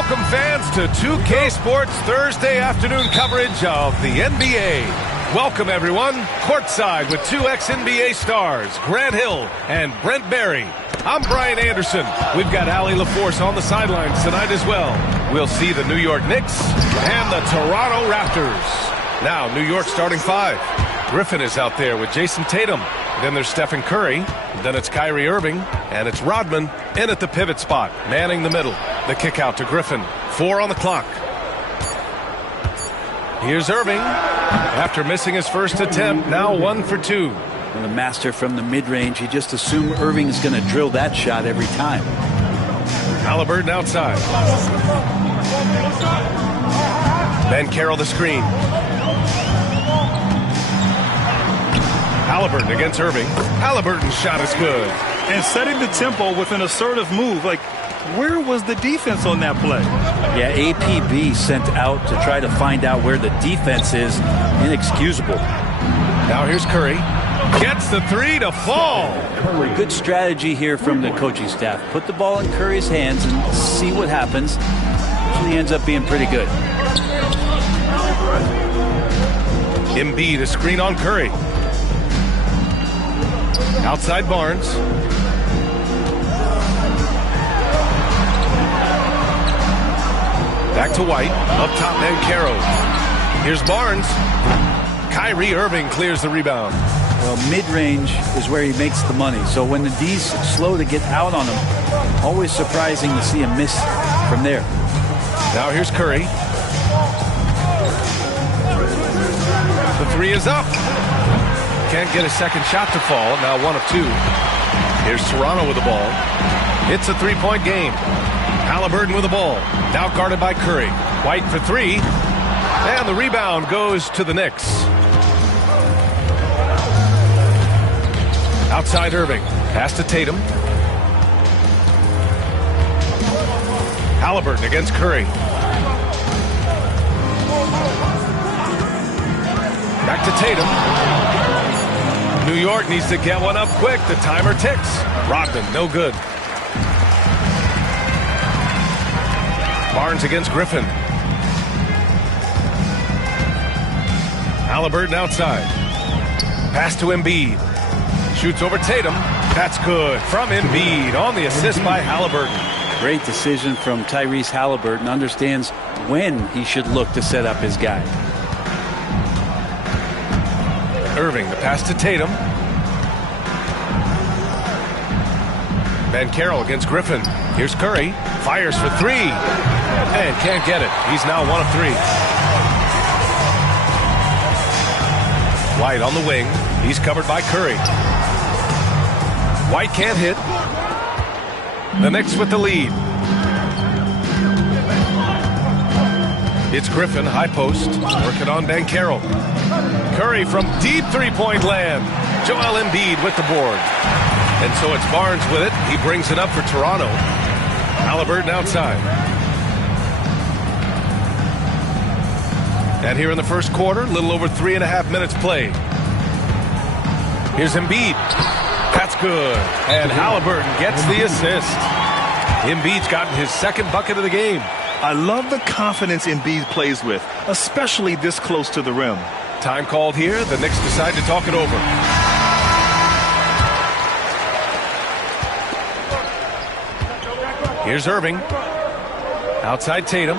Welcome, fans, to 2K Sports Thursday afternoon coverage of the NBA. Welcome, everyone, courtside with two ex-NBA stars, Grant Hill and Brent Barry. I'm Brian Anderson. We've got Allie LaForce on the sidelines tonight as well. We'll see the New York Knicks and the Toronto Raptors. Now, New York starting five. Griffin is out there with Jason Tatum. Then there's Stephen Curry. Then it's Kyrie Irving. And it's Rodman in at the pivot spot, manning the middle. The kick out to Griffin. 4 on the clock. Here's Irving. After missing his first attempt, now 1 for 2. And the master from the mid-range. You just assume Irving's going to drill that shot every time. Halliburton outside. Ben Carroll the screen. Halliburton against Irving. Halliburton's shot is good. And setting the tempo with an assertive move. Like, where was the defense on that play? Yeah, APB sent out to try to find out where the defense is. Inexcusable. Now here's Curry. Gets the three to fall. Good strategy here from the coaching staff. Put the ball in Curry's hands and see what happens. Usually ends up being pretty good. Embiid, a screen on Curry. Outside Barnes. Back to White. Up top, Banchero. Here's Barnes. Kyrie Irving clears the rebound. Well, mid-range is where he makes the money. So when the D's slow to get out on him, always surprising to see him miss from there. Now here's Curry. The three is up. Can't get a second shot to fall. Now 1 of 2. Here's Toronto with the ball. It's a three-point game. Halliburton with the ball. Now guarded by Curry. White for 3. And the rebound goes to the Knicks. Outside Irving. Pass to Tatum. Halliburton against Curry. Back to Tatum. New York needs to get one up quick. The timer ticks. Rodman, no good. Barnes against Griffin. Halliburton outside. Pass to Embiid. Shoots over Tatum. That's good from Embiid on the assist by Halliburton. Great decision from Tyrese Halliburton. Understands when he should look to set up his guy. Irving, the pass to Tatum. Ben Carroll against Griffin. Here's Curry. Fires for 3. And can't get it. He's now 1 of 3. White on the wing. He's covered by Curry. White can't hit. The Knicks with the lead. It's Griffin, high post, working on Banchero. Curry from deep three-point land. Joel Embiid with the board. And so it's Barnes with it. He brings it up for Toronto. Halliburton outside. And here in the first quarter, a little over 3.5 minutes played. Here's Embiid. That's good. And Halliburton gets the assist. Embiid's gotten his second bucket of the game. I love the confidence Embiid plays with, especially this close to the rim. Time called here. The Knicks decide to talk it over. Here's Irving. Outside Tatum.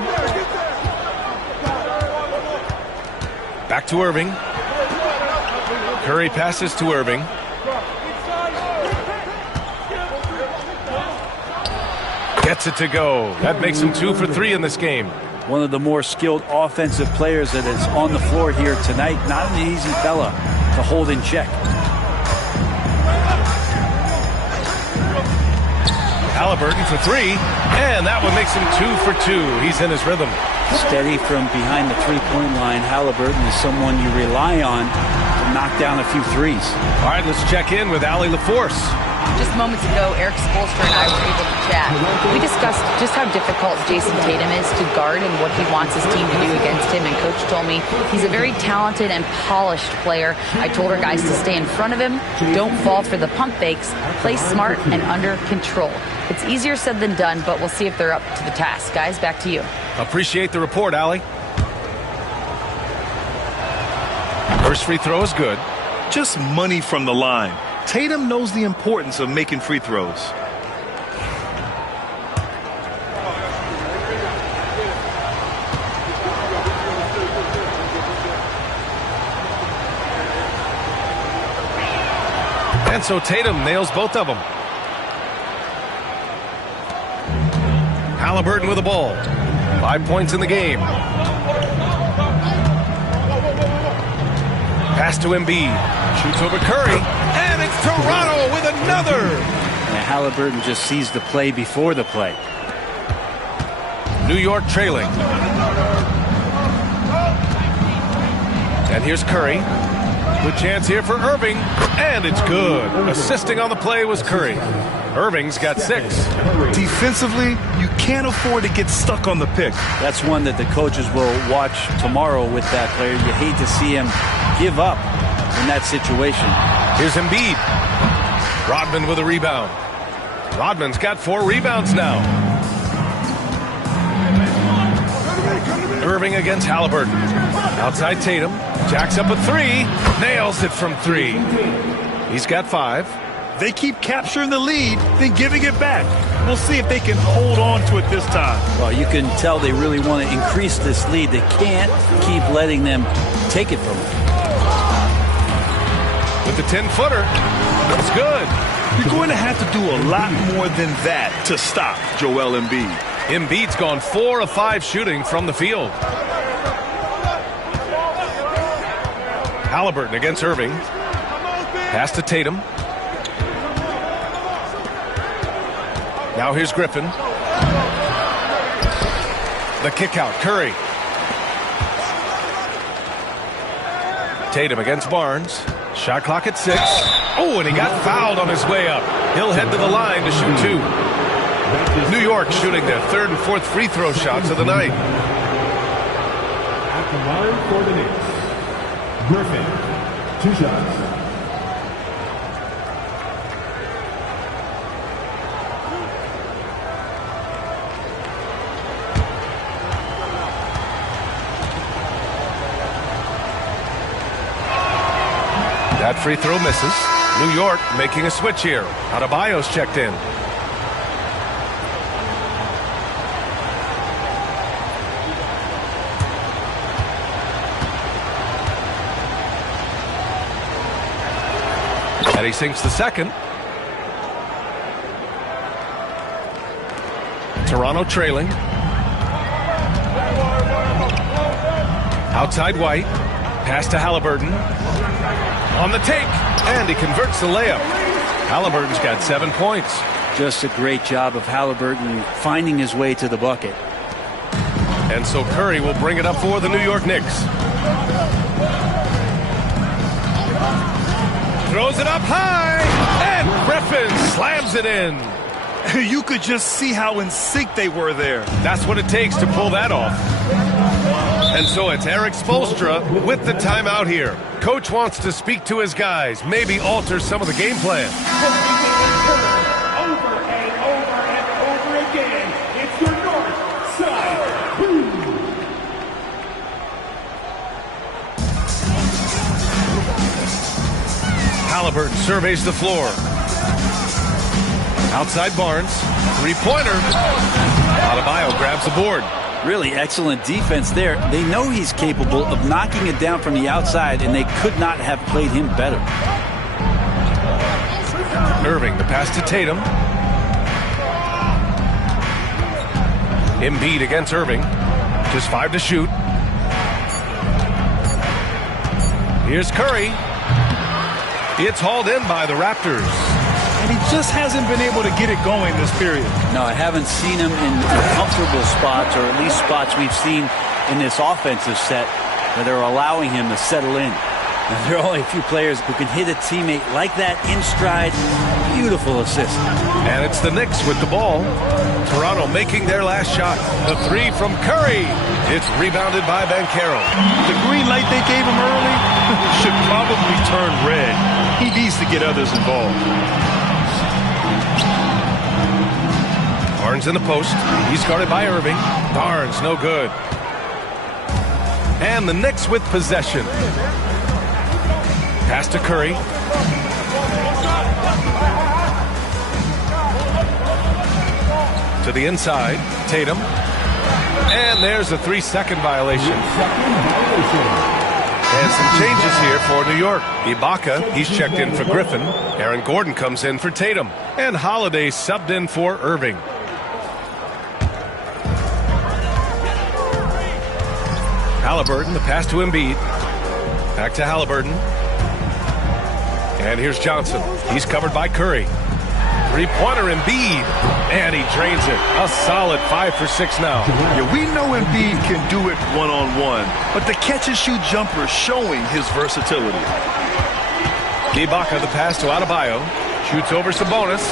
Back to Irving. Curry passes to Irving. Gets it to go. That makes him 2 for 3 in this game. One of the more skilled offensive players that is on the floor here tonight. Not an easy fella to hold in check. Halliburton for 3, and that one makes him 2 for 2. He's in his rhythm. Steady from behind the three-point line. Halliburton is someone you rely on to knock down a few threes. All right, let's check in with Allie LaForce. Just moments ago, Eric Spoelstra and I were able to chat. We discussed just how difficult Jason Tatum is to guard and what he wants his team to do against him. And Coach told me he's a very talented and polished player. I told our guys to stay in front of him, don't fall for the pump fakes, play smart and under control. It's easier said than done, but we'll see if they're up to the task. Guys, back to you. Appreciate the report, Allie. First free throw is good. Just money from the line. Tatum knows the importance of making free throws. And so Tatum nails both of them. Halliburton with the ball. 5 points in the game. Pass to Embiid. Shoots over Curry. And it's Toronto with another. And Halliburton just sees the play before the play. New York trailing. And here's Curry. Good chance here for Irving. And it's good. Assisting on the play was Curry. Irving's got 6. Defensively, you can't afford to get stuck on the pick. That's one that the coaches will watch tomorrow with that player. You hate to see him give up in that situation. Here's Embiid. Rodman with a rebound. Rodman's got 4 rebounds now. Irving against Halliburton. Outside Tatum. Jacks up a 3. Nails it from 3. He's got 5. They keep capturing the lead, then giving it back. We'll see if they can hold on to it this time. Well, you can tell they really want to increase this lead. They can't keep letting them take it from them. With the 10-footer, it's good. You're going to have to do a lot more than that to stop Joel Embiid. Embiid's gone 4 of 5 shooting from the field. Halliburton against Irving. Pass to Tatum. Now here's Griffin. The kick out, Curry. Tatum against Barnes. Shot clock at 6. Oh, and he got fouled on his way up. He'll head to the line to shoot 2. New York shooting their 3rd and 4th free throw shots of the night. At the line for the Knicks, Griffin, 2 shots. That free throw misses. New York making a switch here. Adebayo's checked in. And he sinks the second. Toronto trailing. Outside White. Pass to Halliburton. On the take, and he converts the layup. Halliburton's got 7 points. Just a great job of Halliburton finding his way to the bucket. And so Curry will bring it up for the New York Knicks. Throws it up high, and Griffin slams it in. You could just see how in sync they were there. That's what it takes to pull that off. And so it's Eric Spoelstra with the timeout here. Coach wants to speak to his guys, maybe alter some of the game plan. Over and over and over again. It's your north side. Halliburton surveys the floor. Outside Barnes. 3-pointer. Adebayo grabs the board. Really excellent defense there. They know he's capable of knocking it down from the outside, and they could not have played him better. Irving, the pass to Tatum. Embiid against Irving. Just 5 to shoot. Here's Curry. It's hauled in by the Raptors. And he just hasn't been able to get it going this period. No, I haven't seen him in comfortable spots, or at least spots we've seen in this offensive set where they're allowing him to settle in. And there are only a few players who can hit a teammate like that in stride. Beautiful assist. And it's the Knicks with the ball. Toronto making their last shot. The three from Curry. It's rebounded by Banchero. The green light they gave him early should probably turn red. He needs to get others involved. Barnes in the post. He's guarded by Irving. Barnes, no good. And the Knicks with possession. Pass to Curry. To the inside. Tatum. And there's a 3-second violation. And some changes here for New York. Ibaka, he's checked in for Griffin. Aaron Gordon comes in for Tatum. And Holiday subbed in for Irving. Halliburton, the pass to Embiid. Back to Halliburton. And here's Johnson. He's covered by Curry. Three-pointer Embiid. And he drains it. A solid 5 for 6 now. Yeah, we know Embiid can do it one-on-one, but the catch-and-shoot jumper is showing his versatility. Ibaka, the pass to Adebayo. Shoots over Sabonis.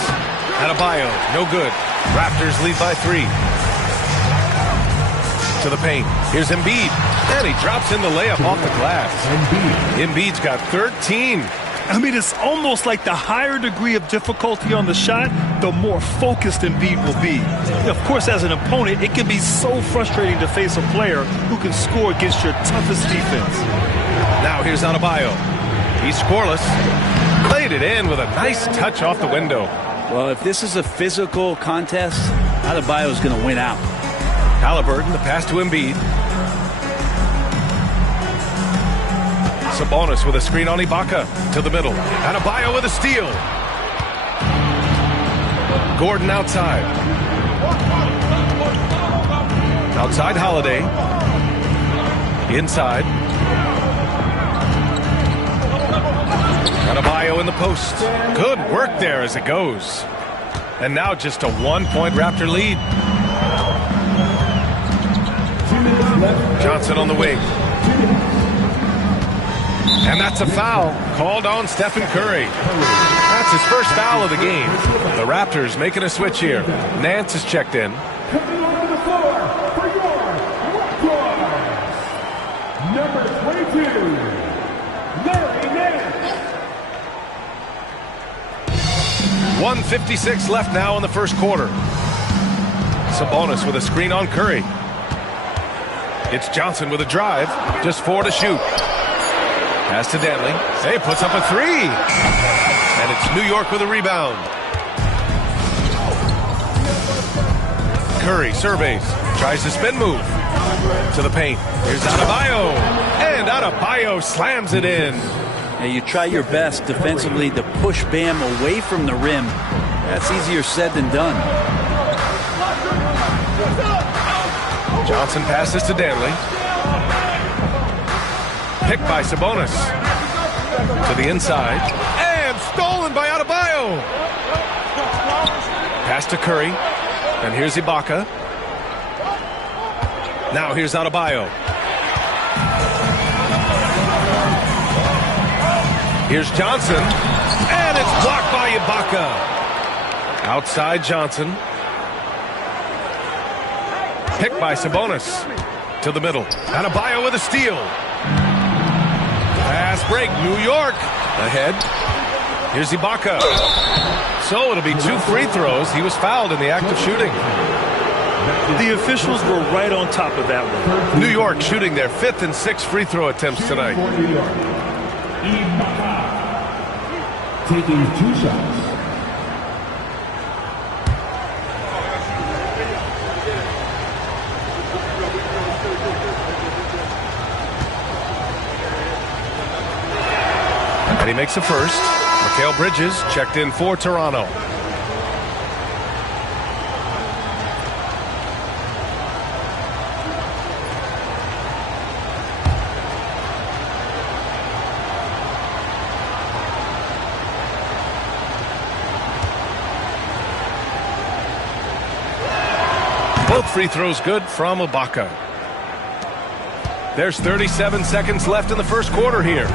Adebayo, no good. Raptors lead by 3. To the paint. Here's Embiid. And he drops in the layup off the glass. Embiid's got 13. I mean, it's almost like the higher degree of difficulty on the shot, the more focused Embiid will be. Of course, as an opponent, it can be so frustrating to face a player who can score against your toughest defense. Now here's Adebayo. He's scoreless. Played it in with a nice touch off the window. Well, if this is a physical contest, Adebayo's going to win out. Halliburton, the pass to Embiid. Sabonis with a screen on Ibaka to the middle. Adebayo with a steal. Gordon outside. Outside Holiday. Inside. Adebayo in the post. Good work there as it goes. And now just a 1-point Raptor lead. Johnson on the wing. And that's a foul called on Stephen Curry. That's his first foul of the game. The Raptors making a switch here. Nance is checked in. Coming onto the floor for your Raptors, number 22, Larry Nance. 1:56 left now in the first quarter. Sabonis with a screen on Curry. It's Johnson with a drive. Just 4 to shoot. Pass to Dantley. Hey, puts up a 3. And it's New York with a rebound. Curry surveys. Tries to spin move. To the paint. Here's Adebayo. And Adebayo slams it in. Now you try your best defensively to push Bam away from the rim. That's easier said than done. Johnson passes to Dantley. Picked by Sabonis. To the inside. And stolen by Adebayo. Pass to Curry. And here's Ibaka. Now here's Adebayo. Here's Johnson. And it's blocked by Ibaka. Outside Johnson. Picked by Sabonis. To the middle. Adebayo with a steal. Pass break. New York ahead. Here's Ibaka. So it'll be 2 free throws. He was fouled in the act of shooting. The officials were right on top of that one. New York shooting their 5th and 6th free throw attempts tonight. Ibaka taking 2 shots. And he makes the first. Mikal Bridges checked in for Toronto. Both free throws good from Ibaka. There's 37 seconds left in the first quarter here.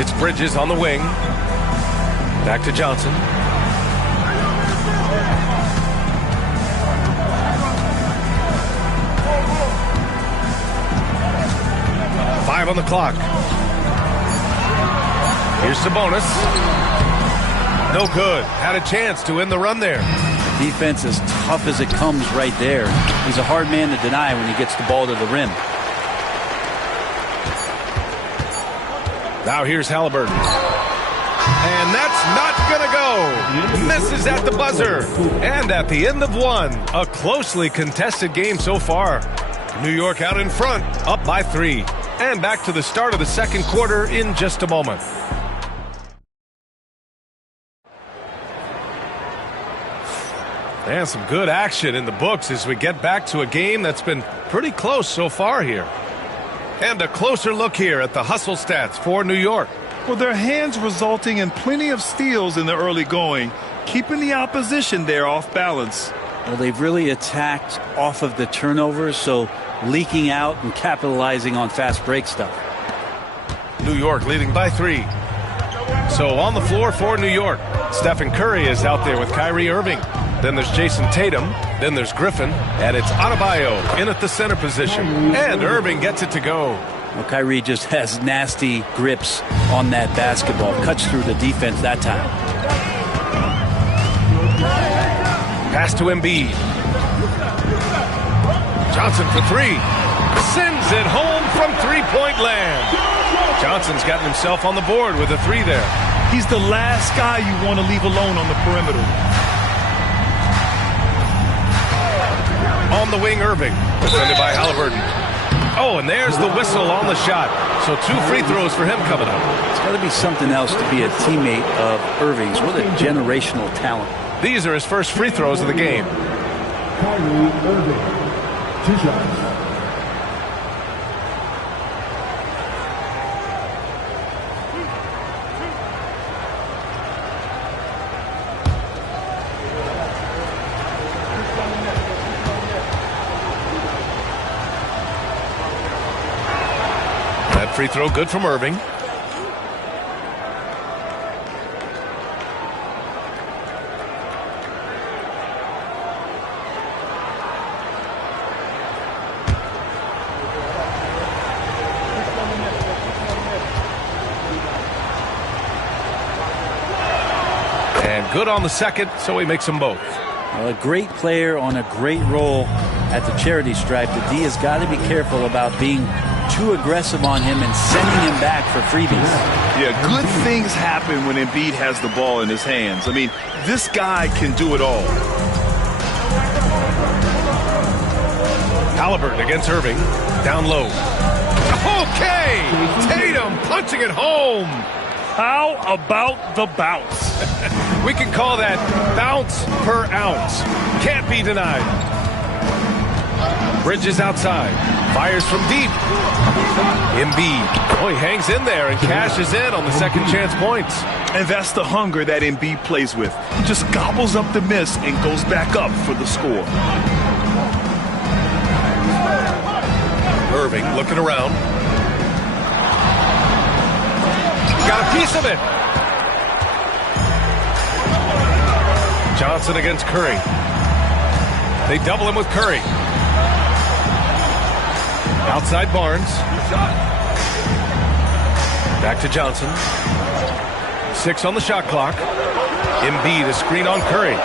It's Bridges on the wing. Back to Johnson. Five on the clock. Here's Sabonis. No good. Had a chance to end the run there. Defense as tough as it comes right there. He's a hard man to deny when he gets the ball to the rim. Now here's Halliburton. And that's not going to go. Misses at the buzzer. And at the end of one, a closely contested game so far. New York out in front, up by 3. And back to the start of the second quarter in just a moment. And some good action in the books as we get back to a game that's been pretty close so far here. And a closer look here at the hustle stats for New York. Well, their hands resulting in plenty of steals in the early going, keeping the opposition there off balance. Well, they've really attacked off of the turnovers, so leaking out and capitalizing on fast break stuff. New York leading by 3. So on the floor for New York, Stephen Curry is out there with Kyrie Irving. Then there's Jason Tatum. Then there's Griffin. And it's Adebayo in at the center position. And Irving gets it to go. Well, Kyrie just has nasty grips on that basketball. Cuts through the defense that time. Pass to Embiid. Johnson for 3. Sends it home from three-point land. Johnson's gotten himself on the board with a 3 there. He's the last guy you want to leave alone on the perimeter. On the wing, Irving. Defended by Halliburton. Oh, and there's the whistle on the shot. So 2 free throws for him coming up. It's got to be something else to be a teammate of Irving's. What a generational talent. These are his first free throws of the game. Kyrie Irving, 2 shots. That free throw good from Irving. And good on the second, so he makes them both. Well, a great player on a great role at the charity stripe. The D has got to be careful about being too aggressive on him and sending him back for freebies. Yeah, good things happen when Embiid has the ball in his hands. I mean, this guy can do it all. Halliburton against Irving. Down low. Okay! Tatum punching it home. How about the bounce? We can call that bounce per ounce. Can't be denied. Bridges outside. Fires from deep. Embiid. Oh, he hangs in there and cashes in on the second chance points. And that's the hunger that Embiid plays with. He just gobbles up the miss and goes back up for the score. Irving looking around. Got a piece of it. Johnson against Curry. They double him with Curry. Outside Barnes. Back to Johnson. 6 on the shot clock. Embiid a screen on Curry.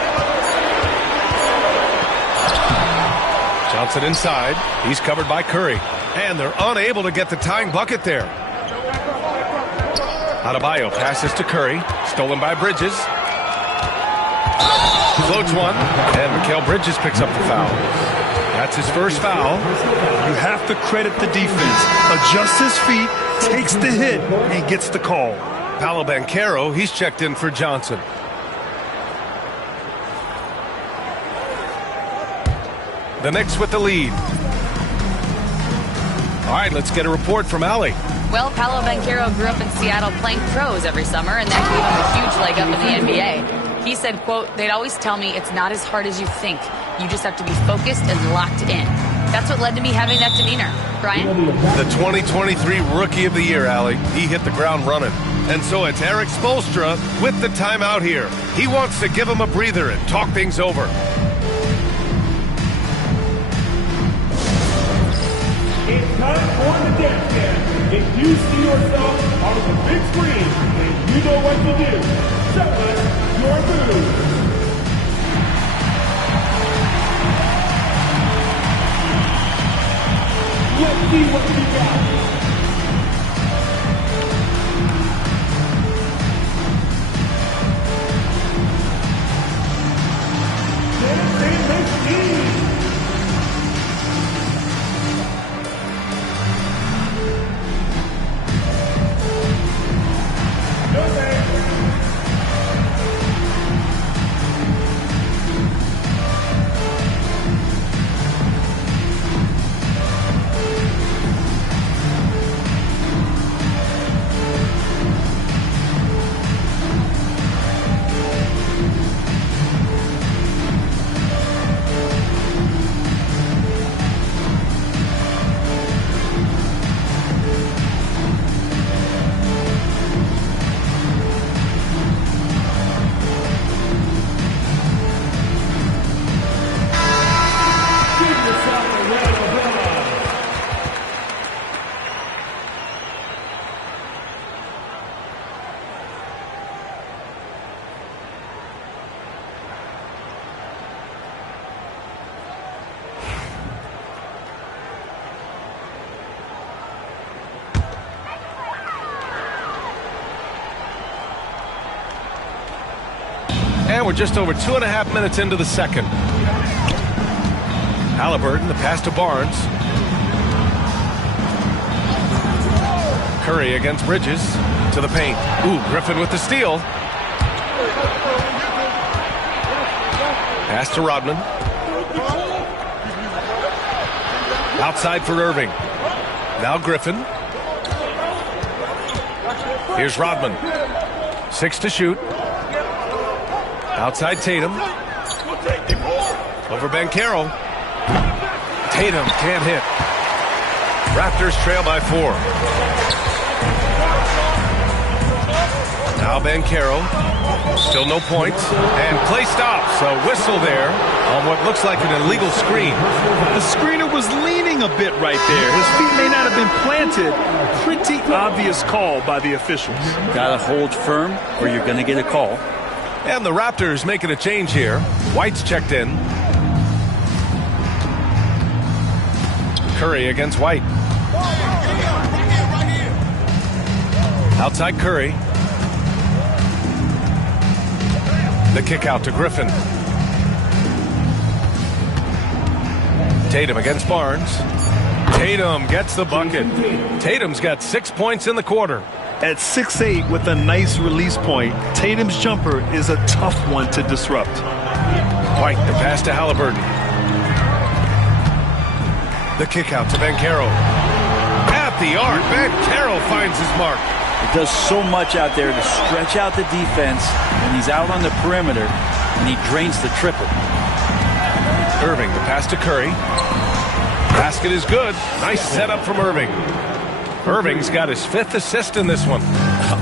Johnson inside. He's covered by Curry. And they're unable to get the tying bucket there. Adebayo passes to Curry. Stolen by Bridges. Floats one. And Mikal Bridges picks up the foul. That's his first foul. You have to credit the defense. Adjusts his feet, takes the hit, and gets the call. Paolo Banchero, he's checked in for Johnson. The Knicks with the lead. All right, let's get a report from Allie. Well, Paolo Banchero grew up in Seattle playing pros every summer, and that gave him a huge leg up in the NBA. He said, quote, "They'd always tell me it's not as hard as you think. You just have to be focused and locked in." That's what led to me having that demeanor. Brian? The 2023 Rookie of the Year, Allie. He hit the ground running. And so it's Eric Spoelstra with the timeout here. He wants to give him a breather and talk things over. It's time for the dance dance. If you see yourself on the big screen and you know what to do, show us your moves. Let's see what you got. Dancing machine. And we're just over 2.5 minutes into the second. Halliburton, the pass to Barnes. Curry against Bridges to the paint. Ooh, Griffin with the steal. Pass to Rodman. Outside for Irving. Now Griffin. Here's Rodman. 6 to shoot. Outside Tatum. Over Banchero. Tatum can't hit. Raptors trail by 4. Now Banchero. Still no points. And play stops. A whistle there on what looks like an illegal screen. The screener was leaning a bit right there. His feet may not have been planted. Pretty obvious call by the officials. Gotta hold firm or you're gonna get a call. And the Raptors making a change here. White's checked in. Curry against White. Outside Curry. The kick out to Griffin. Tatum against Barnes. Tatum gets the bucket. Tatum's got 6 points in the quarter. At 6'8" with a nice release point, Tatum's jumper is a tough one to disrupt. White, the pass to Halliburton. The kick out to Banchero. At the arc, Banchero finds his mark. It does so much out there to stretch out the defense when he's out on the perimeter, and he drains the triple. Irving, the pass to Curry. Basket is good. Nice setup from Irving. Irving's got his 5th assist in this one.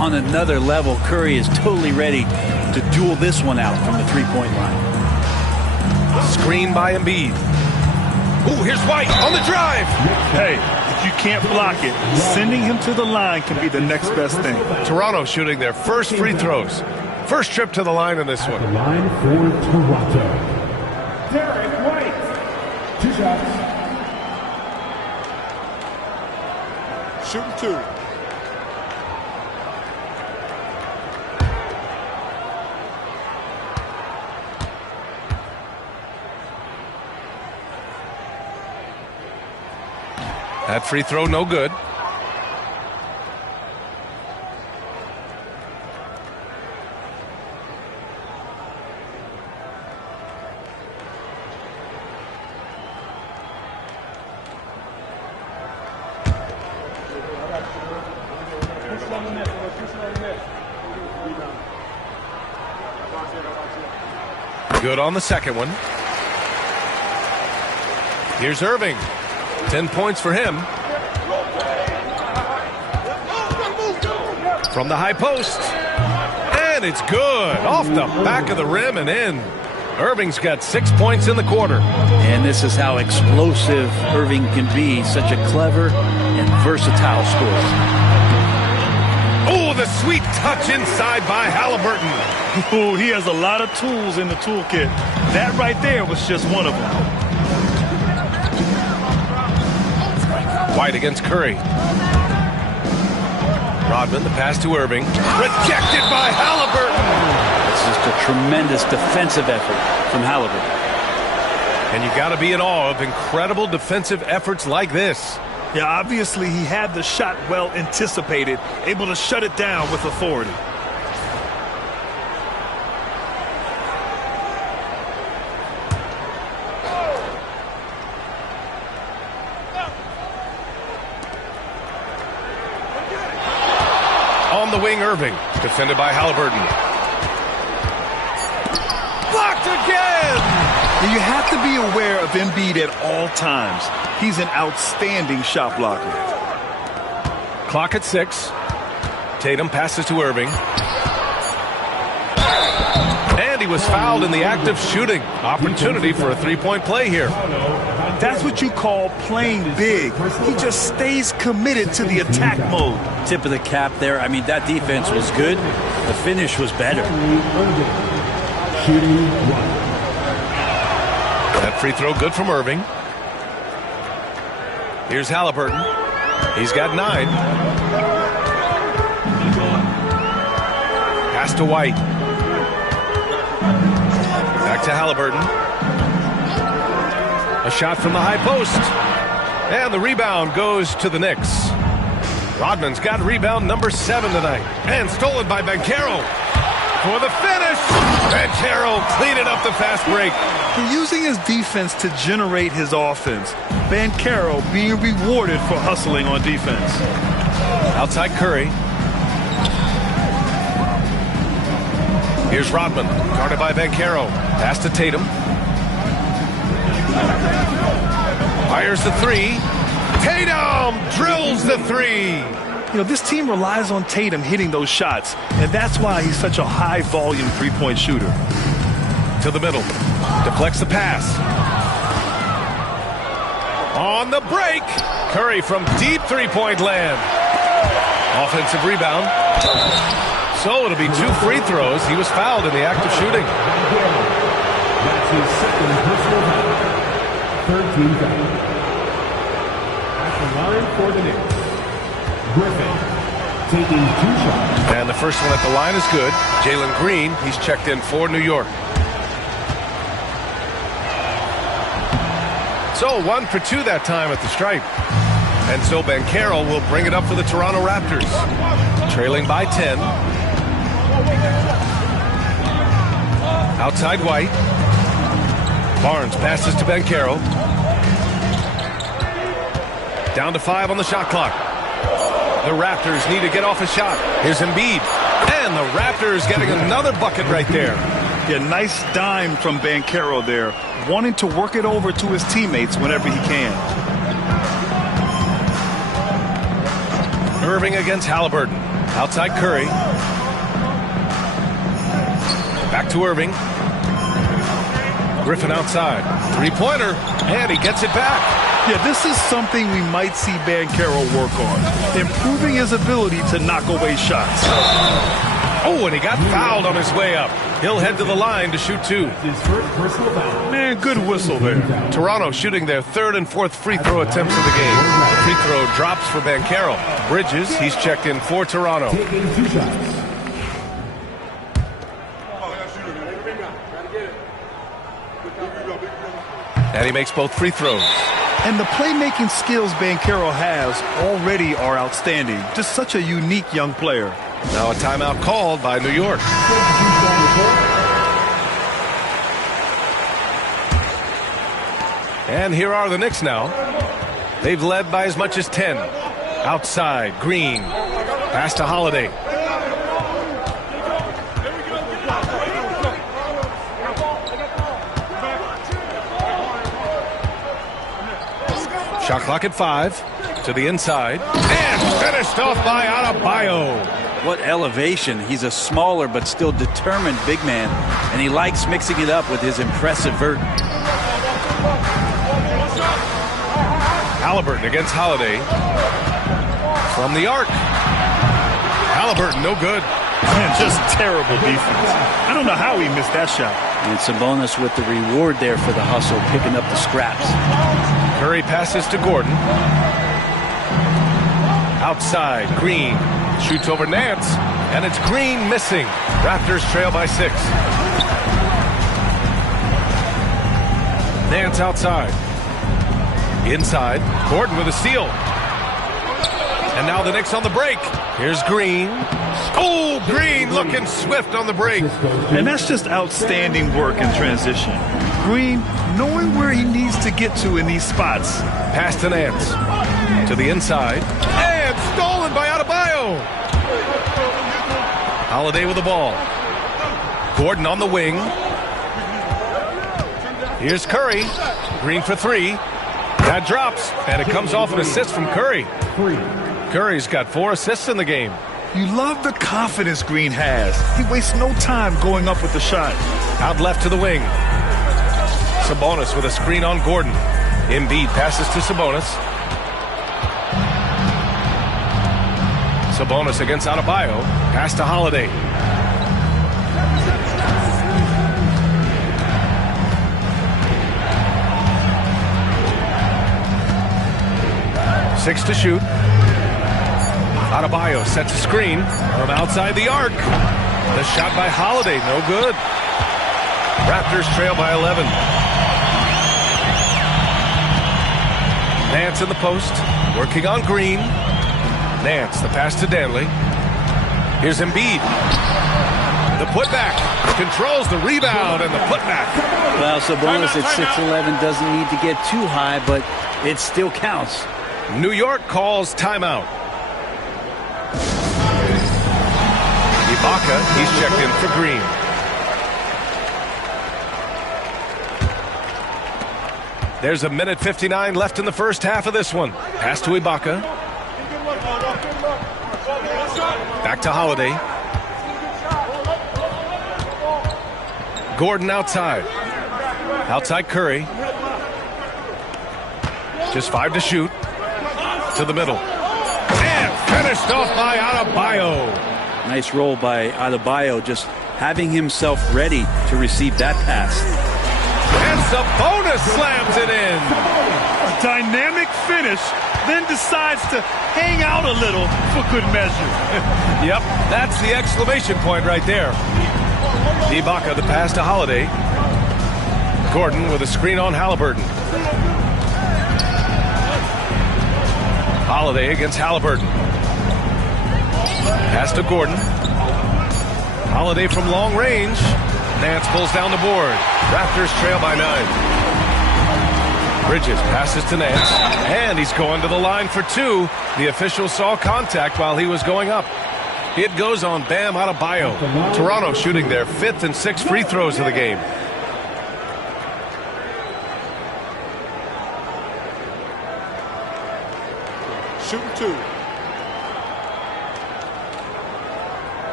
On another level, Curry is totally ready to duel this one out from the three-point line. Screen by Embiid. Ooh, here's White on the drive. Hey, if you can't block it, sending him to the line can be the next best thing. Toronto shooting their first free throws. First trip to the line in this one. The line for Toronto. Derek White. 2 shots. Shooting 2. That free throw no good. Good on the second one. Here's Irving. 10 points for him. From the high post. And it's good. Off the back of the rim and in. Irving's got 6 points in the quarter. And this is how explosive Irving can be. Such a clever and versatile scorer. Oh, the sweet touch inside by Halliburton. Oh, he has a lot of tools in the toolkit. That right there was just one of them. White against Curry. Rodman, the pass to Irving. Rejected by Halliburton. It's just a tremendous defensive effort from Halliburton. And you got to be in awe of incredible defensive efforts like this. Yeah, obviously he had the shot well anticipated, able to shut it down with authority. On the wing, Irving, defended by Halliburton. Blocked again! And you have to be aware of Embiid at all times. He's an outstanding shot blocker. Clock at 6. Tatum passes to Irving. And he was fouled in the act of shooting. Opportunity for a three-point play here. That's what you call playing big. He just stays committed to the attack mode. Tip of the cap there. I mean, that defense was good. The finish was better. That free throw good from Irving. Here's Halliburton. He's got 9. Pass to White. Back to Halliburton. A shot from the high post. And the rebound goes to the Knicks. Rodman's got rebound number 7 tonight. And stolen by Banchero. For the finish. Banchero cleaning up the fast break. Using his defense to generate his offense. Banchero being rewarded for hustling on defense. Outside Curry. Here's Rodman, guarded by Banchero. Pass to Tatum. Fires the 3. Tatum drills the 3. You know, this team relies on Tatum hitting those shots, and that's why he's such a high-volume three-point shooter. To the middle. Deflects the pass. On the break. Curry from deep three-point land. Offensive rebound. So it'll be 2 free throws. He was fouled in the act of shooting. That's his second personal foul. 13 foul. At the line for the Knicks, Griffin taking 2 shots. And the first one at the line is good. Jalen Green, he's checked in for New York. So 1 for 2 that time at the stripe. And so Banchero will bring it up for the Toronto Raptors. Trailing by 10. Outside White. Barnes passes to Banchero. Down to 5 on the shot clock. The Raptors need to get off a shot. Here's Embiid. And the Raptors getting another bucket right there. Yeah, nice dime from Banchero there, wanting to work it over to his teammates whenever he can. Irving against Halliburton. Outside Curry. Back to Irving. Griffin outside. Three-pointer. And he gets it back. Yeah, this is something we might see Banchero work on. Improving his ability to knock away shots. Oh, and he got fouled on his way up. He'll head to the line to shoot 2. His first personal foul. Man, good whistle there. Toronto shooting their 3rd and 4th free throw attempts of the game. The free throw drops for Banchero. Bridges, he's checked in for Toronto. Taking 2 shots. And he makes both free throws. And the playmaking skills Banchero has already are outstanding. Just such a unique young player. Now a timeout called by New York. And here are the Knicks now. They've led by as much as 10. Outside, Green. Pass to Holiday. Shot clock at 5. To the inside. And finished off by Adebayo. What elevation. He's a smaller but still determined big man, and he likes mixing it up with his impressive vert. Halliburton against Holiday. From the arc. Halliburton, no good. Man, just terrible defense. I don't know how he missed that shot. And Sabonis with the reward there for the hustle, picking up the scraps. Curry passes to Gordon. Outside, Green shoots over Nance, and it's Green missing. Raptors trail by 6. Nance outside. Inside, Gordon with a steal. And now the Knicks on the break. Here's Green. Oh, Green looking swift on the break. And that's just outstanding work in transition. Green knowing where he needs to get to in these spots. Pass to Nance. To the inside. And stolen by Adebayo. Holiday with the ball. Gordon on the wing. Here's Curry. Green for 3. That drops, and it comes off an assist from Curry. Curry's got 4 assists in the game. You love the confidence Green has. He wastes no time going up with the shot. Out left to the wing. Sabonis with a screen on Gordon. Embiid passes to Sabonis. Sabonis against Adebayo. Pass to Holiday. Six to shoot. Adebayo sets a screen from outside the arc. The shot by Holiday, no good. Raptors trail by 11. Nance in the post, working on Green. Nance, the pass to Danley. Here's Embiid. The putback, controls the rebound and the putback. Well, Sabonis at 6'11" doesn't need to get too high, but it still counts. New York calls timeout. Ibaka, he's checked in for Green. There's a minute 59 left in the first half of this one. Pass to Ibaka. Back to Holiday. Gordon outside. Outside Curry. Just 5 to shoot. To the middle. And finished off by Adebayo. Nice roll by Adebayo, just having himself ready to receive that pass. And Sabonis slams it in. A dynamic finish, then decides to hang out a little for good measure. Yep, that's the exclamation point right there. Ibaka, the pass to Holiday. Gordon with a screen on Halliburton. Holiday against Halliburton. Pass to Gordon. Holiday from long range. Nance pulls down the board. Raptors trail by 9. Bridges passes to Nance. And he's going to the line for 2. The official saw contact while he was going up. It goes on Bam Adebayo. Toronto shooting their 5th and 6th free throws of the game. Shooting 2.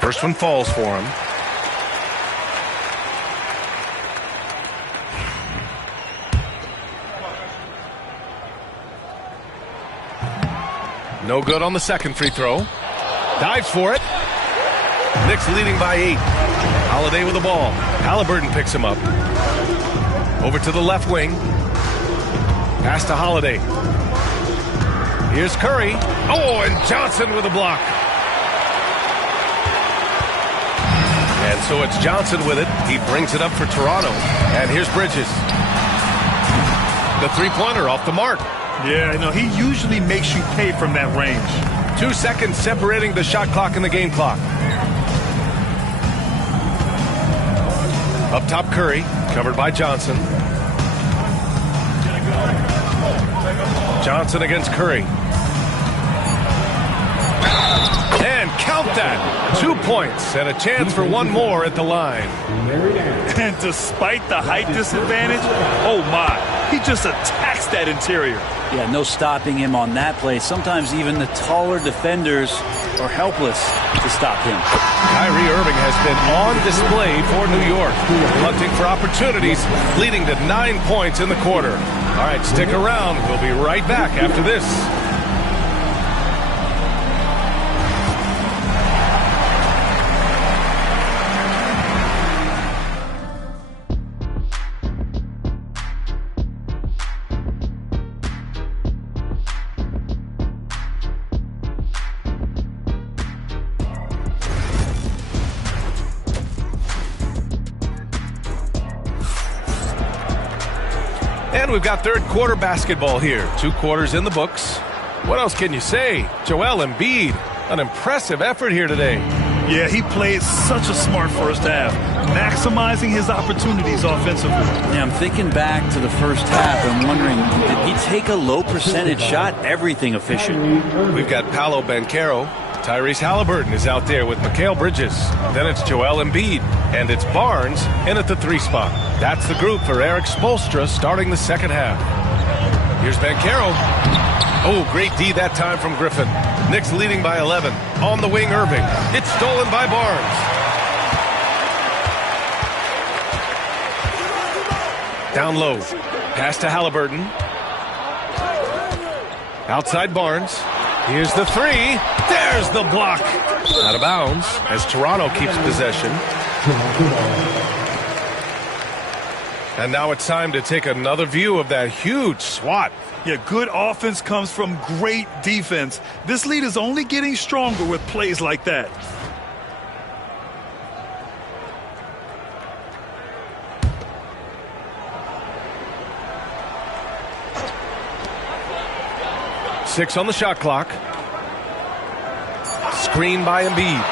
First one falls for him. No good on the second free throw. Dives for it. Knicks leading by 8. Holiday with the ball. Halliburton picks him up. Over to the left wing. Pass to Holiday. Here's Curry. Oh, and Johnson with a block. And so it's Johnson with it. He brings it up for Toronto. And here's Bridges. The three-pointer off the mark. Yeah, you know, he usually makes you pay from that range. 2 seconds separating the shot clock and the game clock. Up top, Curry, covered by Johnson. Johnson against Curry. And Count that. 2 points and a chance for one more at the line. And despite the height disadvantage, oh my, he just attacks that interior. Yeah, no stopping him on that play. Sometimes even the taller defenders are helpless to stop him. Kyrie Irving has been on display for New York, hunting for opportunities, leading to 9 points in the quarter. All right, stick around. We'll be right back after this. And we've got third quarter basketball here. 2 quarters in the books. What else can you say? Joel Embiid, an impressive effort here today. Yeah, he played such a smart first half, maximizing his opportunities offensively. Yeah, I'm thinking back to the first half and wondering, did he take a low percentage shot? Everything efficient. We've got Paolo Banchero. Tyrese Halliburton is out there with Mikal Bridges. Then it's Joel Embiid. And it's Barnes in at the 3 spot. That's the group for Eric Spoelstra starting the second half. Here's Banchero. Oh, great D that time from Griffin. Knicks leading by 11. On the wing, Irving. It's stolen by Barnes. Down low. Pass to Halliburton. Outside Barnes. Here's the 3. There's the block. Out of bounds as Toronto keeps possession. And now it's time to take another view of that huge swat. Yeah, good offense comes from great defense. This lead is only getting stronger with plays like that. Six on the shot clock. Screen by Embiid.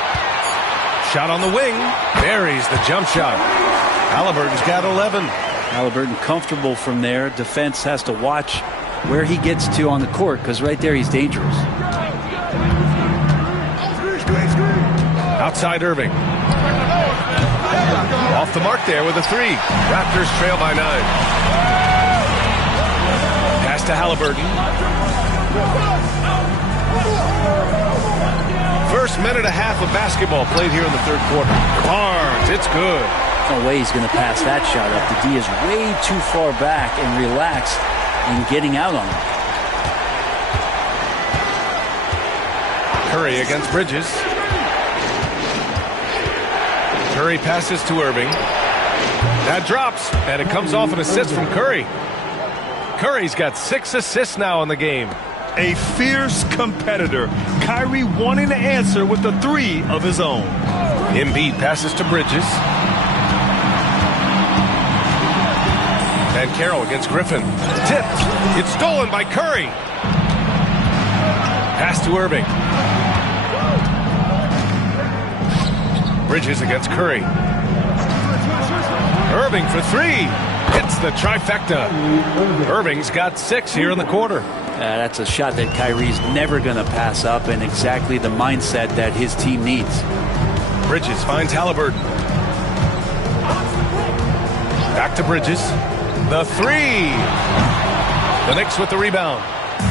Shot on the wing. Buries the jump shot. Halliburton's got 11. Halliburton comfortable from there. Defense has to watch where he gets to on the court because right there he's dangerous. Outside Irving. Off the mark there with a 3. Raptors trail by 9. Pass to Halliburton. First minute and a half of basketball played here in the third quarter. Barnes, it's good. No way he's going to pass that shot up. The D is way too far back and relaxed in getting out on him. Curry against Bridges. Curry passes to Irving. That drops, and it comes off an assist from Curry. Curry's got 6 assists now in the game. A fierce competitor. Kyrie wanting to answer with a 3 of his own. Embiid passes to Bridges. And Carroll against Griffin. Tipped. It's stolen by Curry. Pass to Irving. Bridges against Curry. Irving for 3. Hits the trifecta. Irving's got 6 here in the quarter. That's a shot that Kyrie's never going to pass up and exactly the mindset that his team needs. Bridges finds Halliburton. Back to Bridges. The 3. The Knicks with the rebound.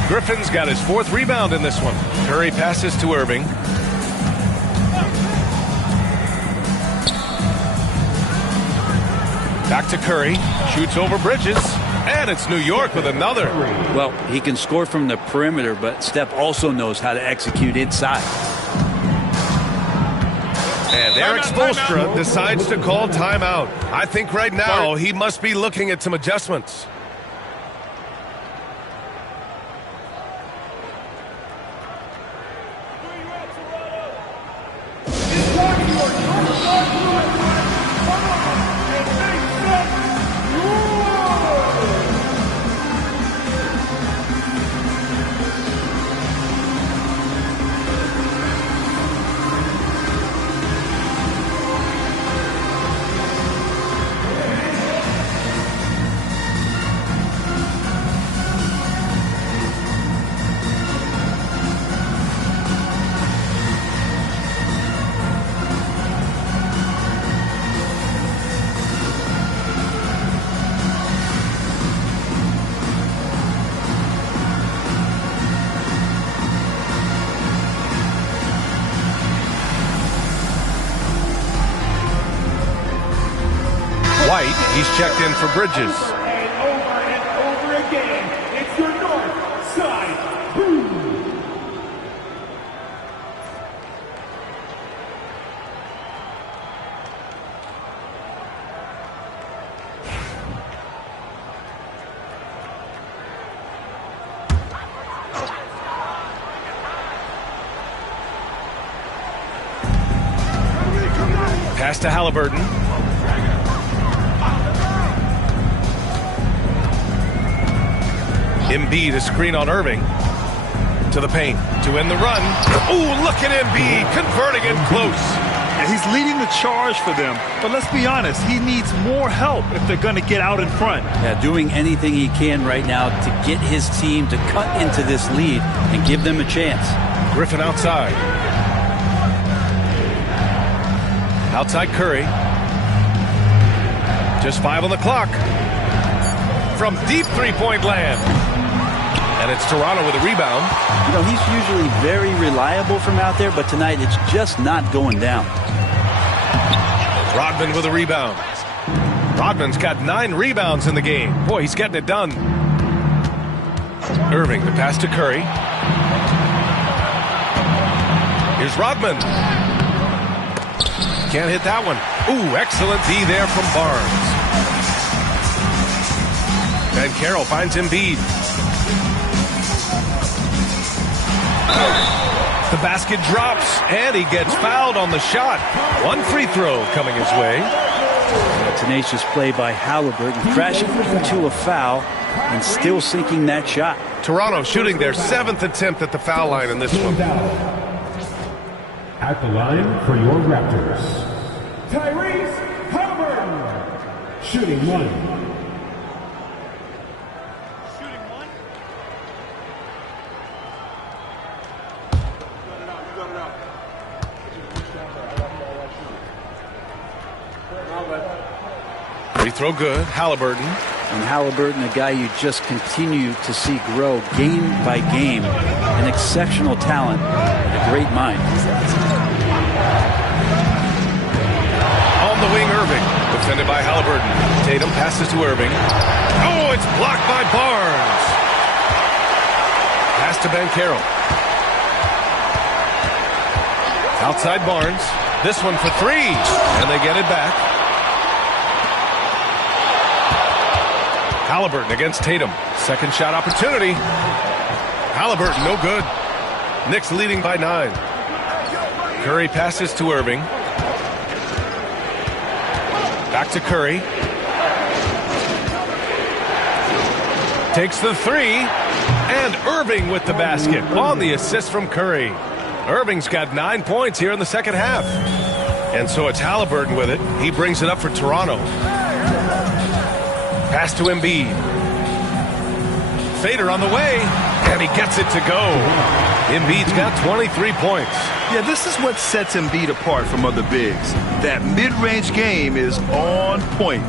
Griffin's got his 4th rebound in this one. Curry passes to Irving. Back to Curry. Shoots over Bridges. And it's New York with another. Well, he can score from the perimeter, but Steph also knows how to execute inside. And Eric Spoelstra decides to call timeout. I think right now he must be looking at some adjustments. White, he's checked in for Bridges. And over again, it's your north side. Boom. Pass to Halliburton. Embiid, a screen on Irving. To the paint. To end the run. Ooh, look at Embiid converting it close. And he's leading the charge for them. But let's be honest, he needs more help if they're going to get out in front. Yeah, doing anything he can right now to get his team to cut into this lead and give them a chance. Griffin outside. Outside Curry. Just 5 on the clock. From deep three-point land. And it's Toronto with a rebound. You know, he's usually very reliable from out there, but tonight it's just not going down. Rodman with a rebound. Rodman's got 9 rebounds in the game. Boy, he's getting it done. Irving, the pass to Curry. Here's Rodman. Can't hit that one. Ooh, excellent D there from Barnes. And Carroll finds Embiid. The basket drops, and he gets fouled on the shot. 1 free throw coming his way. A tenacious play by Halliburton, crashing into a foul and still sinking that shot. Toronto shooting their 7th attempt at the foul line in this one. At the line for your Raptors, Tyrese Halliburton, shooting 1. Free throw good. Halliburton. And Halliburton, a guy you just continue to see grow game by game. An exceptional talent and a great mind. On the wing, Irving. Defended by Halliburton. Tatum passes to Irving. Oh, it's blocked by Barnes. Pass to Ben Carroll. Outside Barnes. This one for 3. And they get it back. Halliburton against Tatum. Second shot opportunity. Halliburton, no good. Knicks leading by 9. Curry passes to Irving. Back to Curry. Takes the 3. And Irving with the basket on the assist from Curry. Irving's got 9 points here in the second half. And so it's Halliburton with it. He brings it up for Toronto. Pass to Embiid. Fader on the way, and he gets it to go. Embiid's got 23 points. Yeah, this is what sets Embiid apart from other bigs. That mid-range game is on point.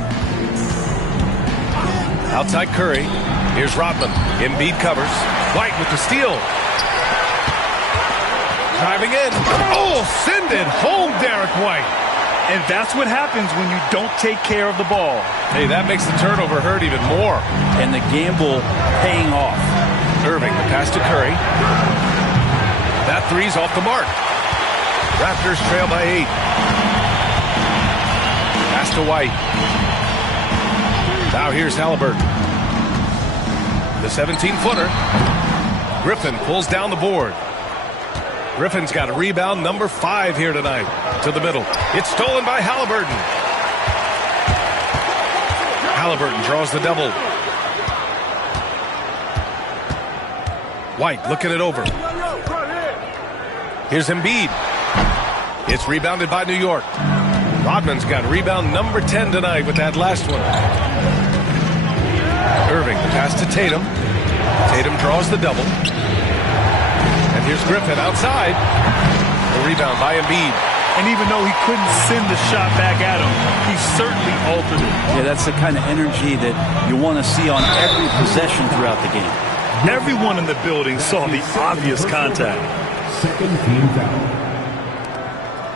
Outside Curry. Here's Rodman. Embiid covers. White with the steal. Driving in. Oh, send it home, Derek White. And that's what happens when you don't take care of the ball. Hey, that makes the turnover hurt even more. And the gamble paying off. Irving, the pass to Curry. That 3's off the mark. Raptors trail by 8. Pass to White. Now here's Halliburton. The 17-footer. Griffin pulls down the board. Griffin's got a rebound, number 5 here tonight. To the middle. It's stolen by Halliburton. Halliburton draws the double. White looking it over. Here's Embiid. It's rebounded by New York. Rodman's got rebound number 10 tonight with that last one. Irving, the pass to Tatum. Tatum draws the double. And here's Griffin outside. The rebound by Embiid. And even though he couldn't send the shot back at him, he certainly altered it. Yeah, that's the kind of energy that you want to see on every possession throughout the game. Everyone in the building saw the obvious contact. Second team foul.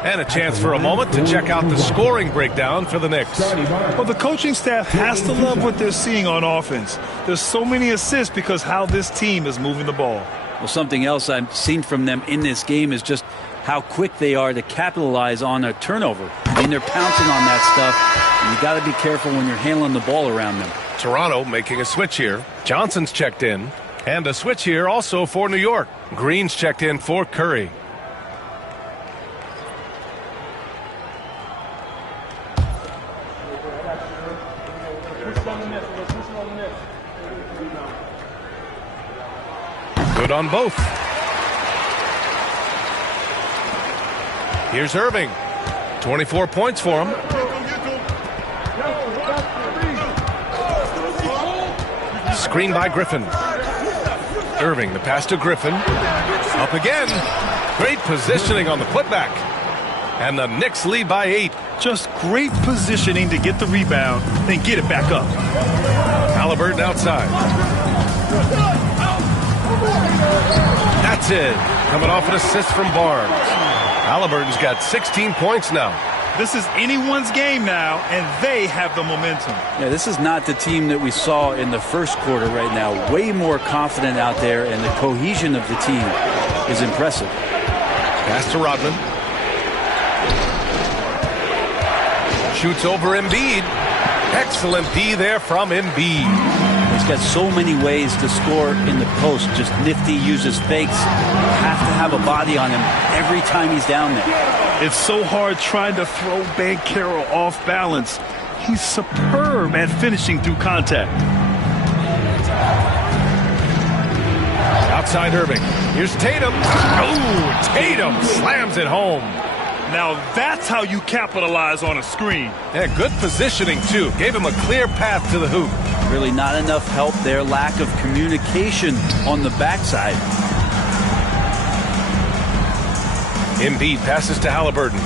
And a chance for a moment to check out the scoring breakdown for the Knicks. Well, the coaching staff has to love what they're seeing on offense. There's so many assists because how this team is moving the ball. Well, something else I've seen from them in this game is just how quick they are to capitalize on a turnover. I mean, they're pouncing on that stuff, and you got to be careful when you're handling the ball around them. Toronto making a switch here. Johnson's checked in. And a switch here also for New York. Green's checked in for Curry. Good on both. Here's Irving. 24 points for him. Screen by Griffin. Irving, the pass to Griffin. Up again. Great positioning on the putback. And the Knicks lead by 8. Just great positioning to get the rebound, then get it back up. Halliburton outside. That's it. Coming off an assist from Barnes. Halliburton's got 16 points now. This is anyone's game now, and they have the momentum. Yeah, this is not the team that we saw in the first quarter right now. Way more confident out there, and the cohesion of the team is impressive. Pass to Rodman. Shoots over Embiid. Excellent D there from Embiid. He's got so many ways to score in the post. Just nifty, uses fakes. Have to have a body on him every time he's down there. It's so hard trying to throw Banchero off balance. He's superb at finishing through contact. Outside Irving. Here's Tatum. Oh, Tatum slams it home. Now that's how you capitalize on a screen. Yeah, good positioning, too. Gave him a clear path to the hoop. Really not enough help there. Lack of communication on the backside. Embiid passes to Halliburton.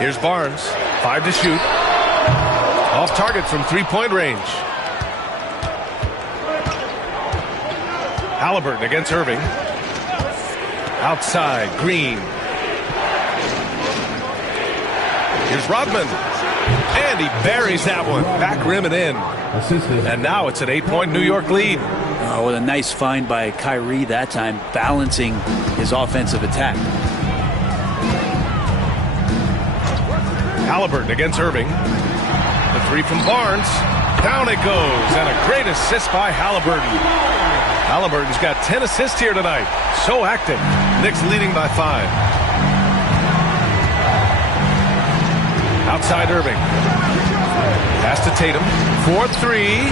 Here's Barnes. 5 to shoot. Off target from three-point range. Halliburton against Irving. Outside, Green. Here's Rodman. And he buries that one. Back rim and in. And now it's an 8-point New York lead. Oh, what a nice find by Kyrie that time, balancing his offensive attack. Halliburton against Irving. The three from Barnes. Down it goes. And a great assist by Halliburton. Halliburton's got 10 assists here tonight. So active. Knicks leading by 5. Outside Irving. Pass to Tatum. 4-3.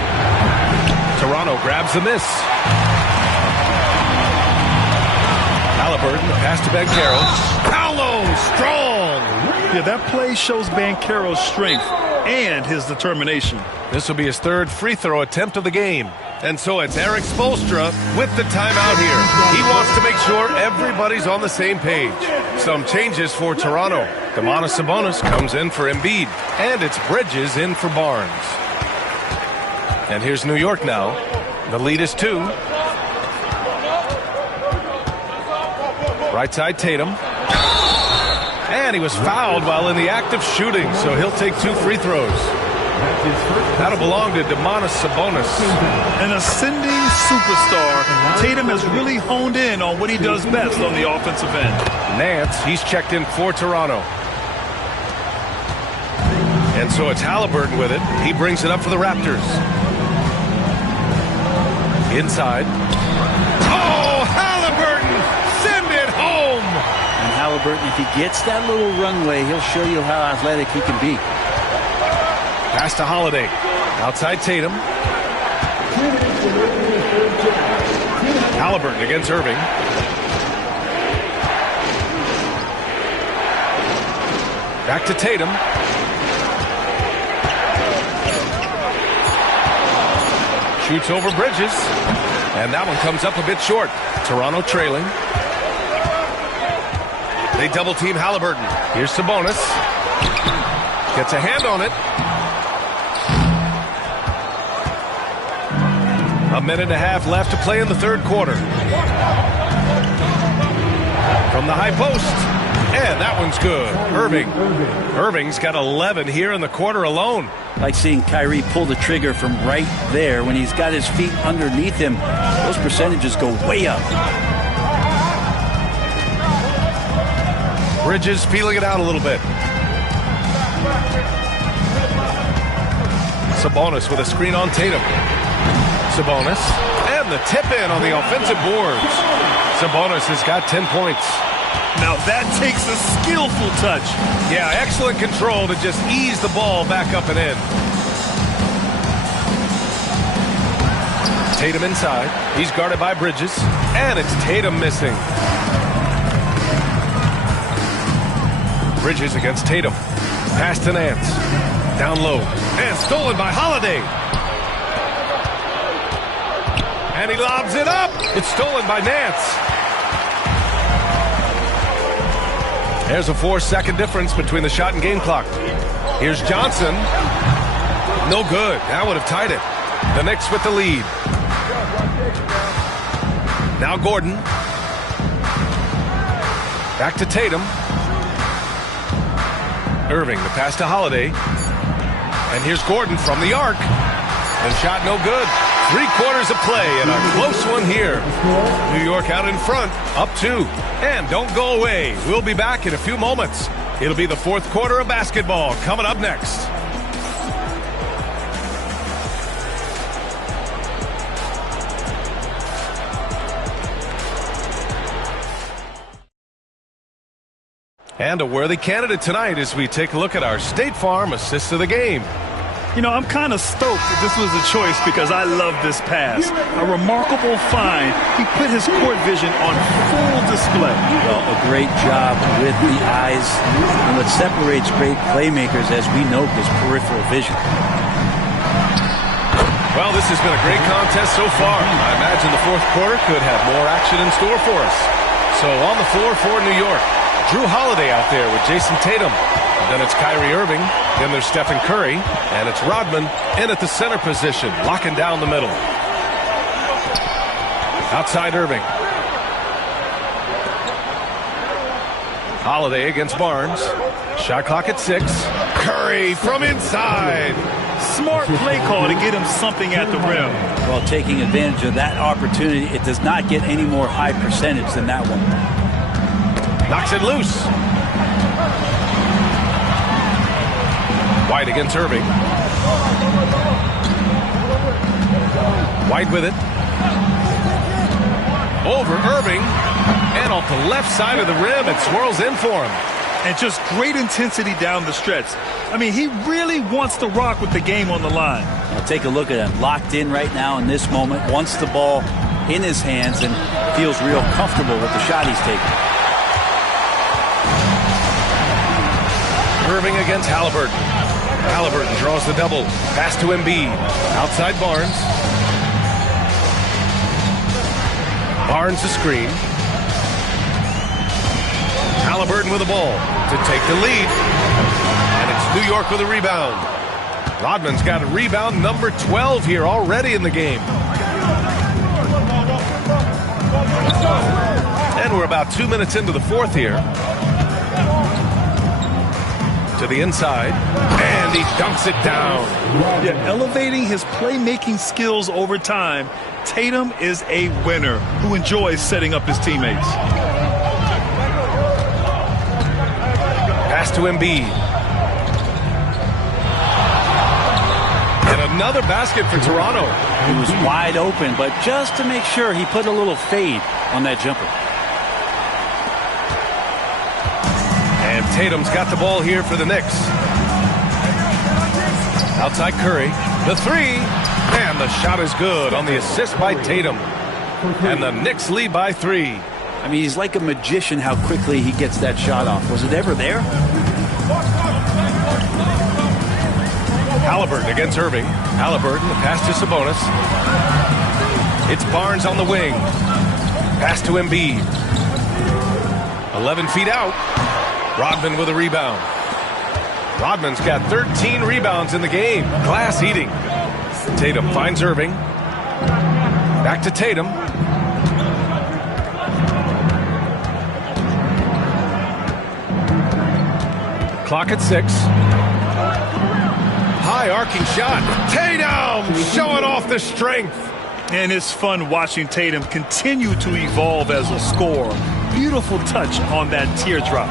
Toronto grabs the miss. Halliburton, pass to Banchero. Paolo, strong. Yeah, that play shows Banchero's strength and his determination. This will be his 3rd free throw attempt of the game. And so it's Eric Spoelstra with the timeout here. He wants to make sure everybody's on the same page. Some changes for Toronto. Domantas Sabonis comes in for Embiid. And it's Bridges in for Barnes. And here's New York now. The lead is 2. Right side Tatum. And he was fouled while in the act of shooting, so he'll take 2 free throws. That'll belong to Domantas Sabonis. An ascending superstar, Tatum has really honed in on what he does best on the offensive end. Nance, he's checked in for Toronto. And so it's Halliburton with it. He brings it up for the Raptors. Inside. Oh, Halliburton! Send it home! And Halliburton, if he gets that little runway, he'll show you how athletic he can be. Pass to Holiday. Outside Tatum. Halliburton against Irving. Back to Tatum. Shoots over Bridges. And that one comes up a bit short. Toronto trailing. They double team Halliburton. Here's Sabonis. Gets a hand on it. A minute and a half left to play in the 3rd quarter. from the high post. And that one's good. Irving's got 11 here in the quarter alone. I like seeing Kyrie pull the trigger from right there when he's got his feet underneath him. Those percentages go way up. Bridges feeling it out a little bit. Sabonis with a screen on Tatum. Sabonis and the tip in on the offensive boards. Sabonis has got 10 points. Now that takes a skillful touch. Yeah, excellent control to just ease the ball back up and in. Tatum inside. He's guarded by Bridges. And it's Tatum missing. Bridges against Tatum. Pass to Nance. Down low. And stolen by Holiday. And he lobs it up. It's stolen by Nance. There's a 4-second difference between the shot and game clock. Here's Johnson. No good. That would have tied it. The Knicks with the lead. Now Gordon. Back to Tatum. Irving, the pass to Holiday. And here's Gordon from the arc. And shot no good. 3/4 of play and a close one here. New York out in front, up 2. And don't go away. We'll be back in a few moments. It'll be the fourth quarter of basketball coming up next. And a worthy candidate tonight as we take a look at our State Farm assist of the game. You know, I'm kind of stoked that this was a choice because I love this pass. A remarkable find. He put his court vision on full display. Well, a great job with the eyes. And what separates great playmakers, as we know, is peripheral vision. Well, this has been a great contest so far. I imagine the fourth quarter could have more action in store for us. So on the floor for New York, Drew Holiday out there with Jason Tatum. And then it's Kyrie Irving. Then there's Stephen Curry. And it's Rodman in at the center position, locking down the middle. Outside Irving. Holiday against Barnes. Shot clock at 6. Curry from inside. Smart play call to get him something at the rim. Well, taking advantage of that opportunity, it does not get any more high percentage than that one. Knocks it loose. White against Irving. White with it. Over Irving. And off the left side of the rim, it swirls in for him. And just great intensity down the stretch. I mean, he really wants to rock with the game on the line. Now take a look at him. Locked in right now in this moment. Wants the ball in his hands and feels real comfortable with the shot he's taking. Irving against Halliburton. Halliburton draws the double. Pass to Embiid. Outside Barnes. Barnes the screen. Halliburton with the ball to take the lead. And it's New York with a rebound. Rodman's got a rebound number 12 here already in the game. And we're about 2 minutes into the fourth here. To the inside, and he dunks it down. Yeah, elevating his playmaking skills over time, Tatum is a winner who enjoys setting up his teammates. Pass to Embiid. And another basket for Toronto. He was wide open, but just to make sure, he put a little fade on that jumper. And Tatum's got the ball here for the Knicks. Outside Curry. The three. And the shot is good on the assist by Tatum. And the Knicks lead by 3. I mean, he's like a magician how quickly he gets that shot off. Was it ever there? Halliburton against Irving. Halliburton, the pass to Sabonis. It's Barnes on the wing. Pass to Embiid. 11 feet out. Rodman with a rebound. Rodman's got 13 rebounds in the game. Glass eating. Tatum finds Irving. Back to Tatum. Clock at 6. High arcing shot. Tatum showing off the strength. And it's fun watching Tatum continue to evolve as a scorer. Beautiful touch on that teardrop.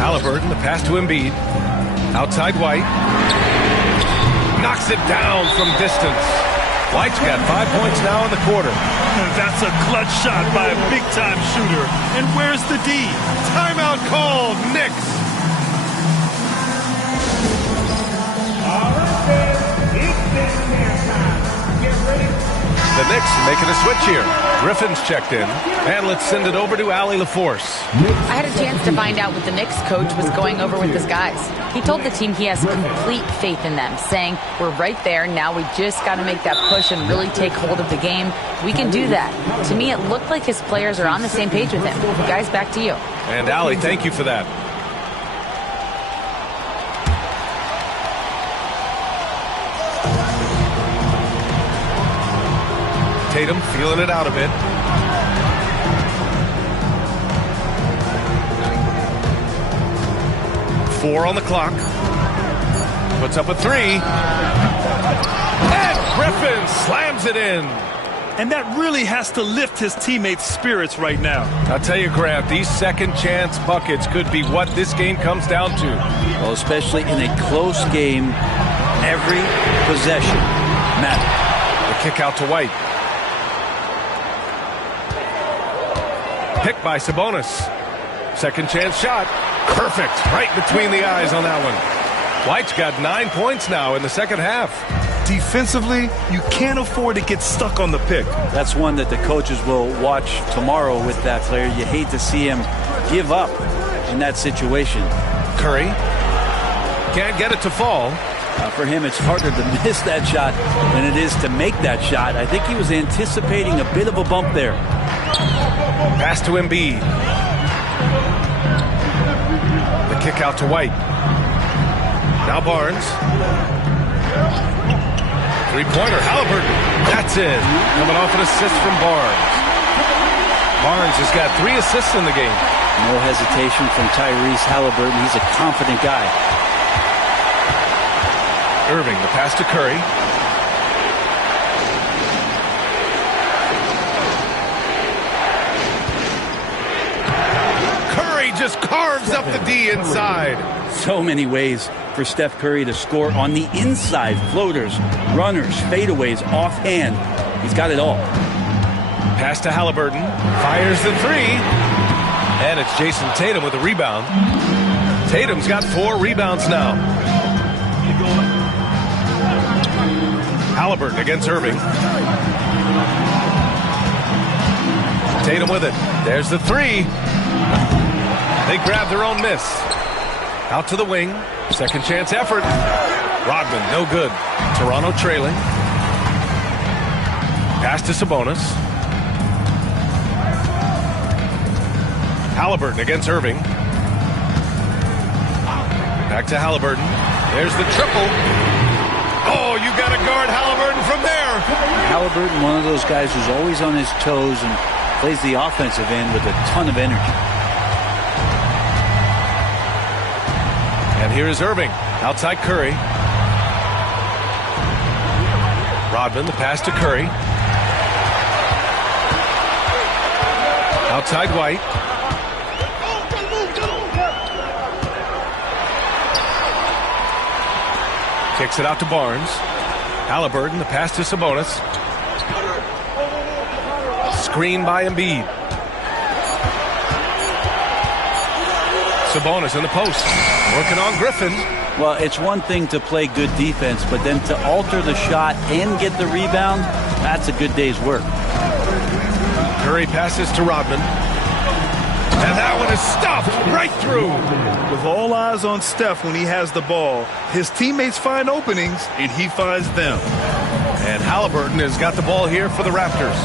Halliburton, the pass to Embiid. Outside White. Knocks it down from distance. White's got 5 points now in the quarter. That's a clutch shot by a big-time shooter. And where's the D? Timeout called. Knicks. All right, then. It's this time. Get ready. The Knicks making a switch here. Griffin's checked in. And let's send it over to Allie LaForce. I had a chance to find out what the Knicks coach was going over with his guys. He told the team he has complete faith in them, saying, we're right there, now we just got to make that push and really take hold of the game. We can do that. To me, it looked like his players are on the same page with him. Guys, back to you. And Allie, thank you for that. Tatum feeling it out a bit. Four on the clock. Puts up a 3. And Griffin slams it in. And that really has to lift his teammates' spirits right now. I'll tell you, Grant, these second chance buckets could be what this game comes down to. Well, especially in a close game, every possession matters. The kick out to White. Picked by Sabonis. Second chance shot. Perfect. Right between the eyes on that one. White's got 9 points now in the second half. Defensively, you can't afford to get stuck on the pick. That's one that the coaches will watch tomorrow with that player. You hate to see him give up in that situation. Curry can't get it to fall. For him, it's harder to miss that shot than it is to make that shot. I think he was anticipating a bit of a bump there. Pass to Embiid. The kick out to White. Now Barnes. Three-pointer, Halliburton. That's in. Coming off an assist from Barnes. Barnes has got 3 assists in the game. No hesitation from Tyrese Halliburton. He's a confident guy. Irving, the pass to Curry. Curry just carves up the D inside. So many ways for Steph Curry to score on the inside. Floaters, runners, fadeaways, offhand. He's got it all. Pass to Halliburton. Fires the 3. And it's Jason Tatum with a rebound. Tatum's got 4 rebounds now. Halliburton against Irving. Tatum with it. There's the 3. They grab their own miss. Out to the wing. Second chance effort. Rodman, no good. Toronto trailing. Pass to Sabonis. Halliburton against Irving. Back to Halliburton. There's the triple. Oh, you got to guard Halliburton from there. Halliburton, one of those guys who's always on his toes and plays the offensive end with a ton of energy. And here is Irving. Outside Curry. Rodman, the pass to Curry. Outside White. Kicks it out to Barnes. Halliburton, the pass to Sabonis. Screen by Embiid. Sabonis in the post. Working on Griffin. Well, it's one thing to play good defense, but then to alter the shot and get the rebound, that's a good day's work. Curry passes to Rodman. And that one is stuffed right through. With all eyes on Steph when he has the ball, his teammates find openings, and he finds them. And Halliburton has got the ball here for the Raptors.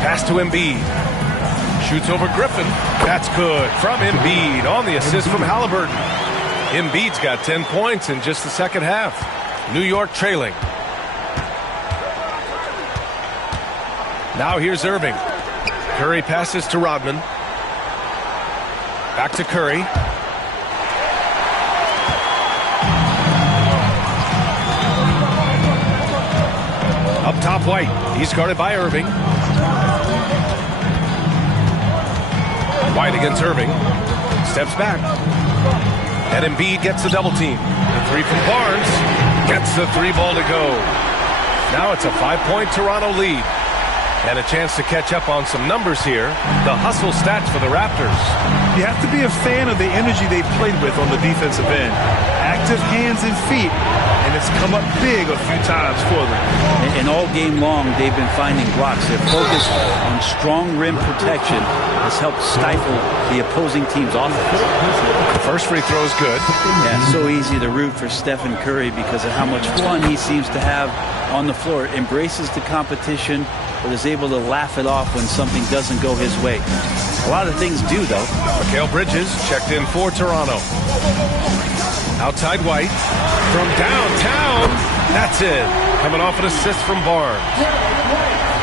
Pass to Embiid. Shoots over Griffin. That's good from Embiid on the assist from Halliburton. Embiid's got 10 points in just the second half. New York trailing. Now here's Irving. Curry passes to Rodman. Back to Curry. Up top, White. He's guarded by Irving. White against Irving. Steps back. And Embiid gets the double team. The three from Barnes. Gets the three ball to go. Now it's a 5-point Toronto lead. And a chance to catch up on some numbers here. The hustle stats for the Raptors. You have to be a fan of the energy they played with on the defensive end. Active hands and feet, and it's come up big a few times for them. And all game long, they've been finding blocks. Their focus on strong rim protection has helped stifle the opposing team's offense. The first free throw is good. Yeah, it's so easy to root for Stephen Curry because of how much fun he seems to have on the floor. Embraces the competition, but is able to laugh it off when something doesn't go his way. A lot of things do, though. Mikal Bridges checked in for Toronto. Outside White. From downtown. That's it. Coming off an assist from Barnes.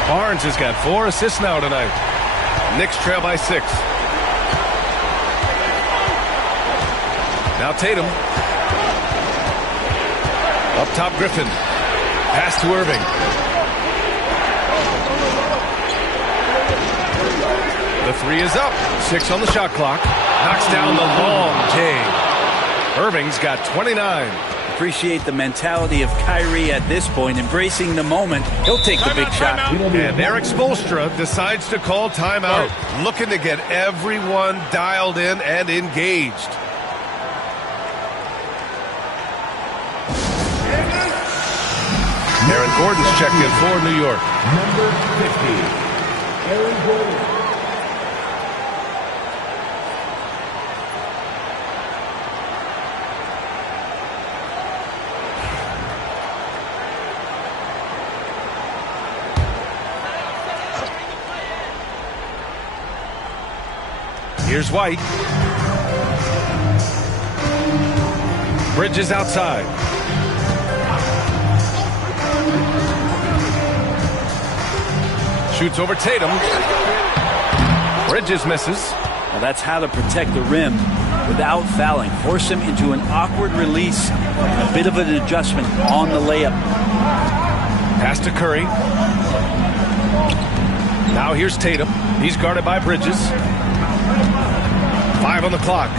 Barnes has got 4 assists now tonight. Knicks trail by 6. Now Tatum. Up top, Griffin. Pass to Irving. The three is up. 6 on the shot clock. Knocks down the long J. Irving's got 29. Appreciate the mentality of Kyrie at this point, embracing the moment. He'll take the big shot. And Eric Spoelstra decides to call timeout, looking to get everyone dialed in and engaged. Aaron Gordon's checked in for New York. Number 50, Aaron Gordon. Here's White. Bridges outside. Shoots over Tatum. Bridges misses. Well, that's how to protect the rim without fouling. Force him into an awkward release, a bit of an adjustment on the layup. Pass to Curry. Now here's Tatum. He's guarded by Bridges. 5 on the clock.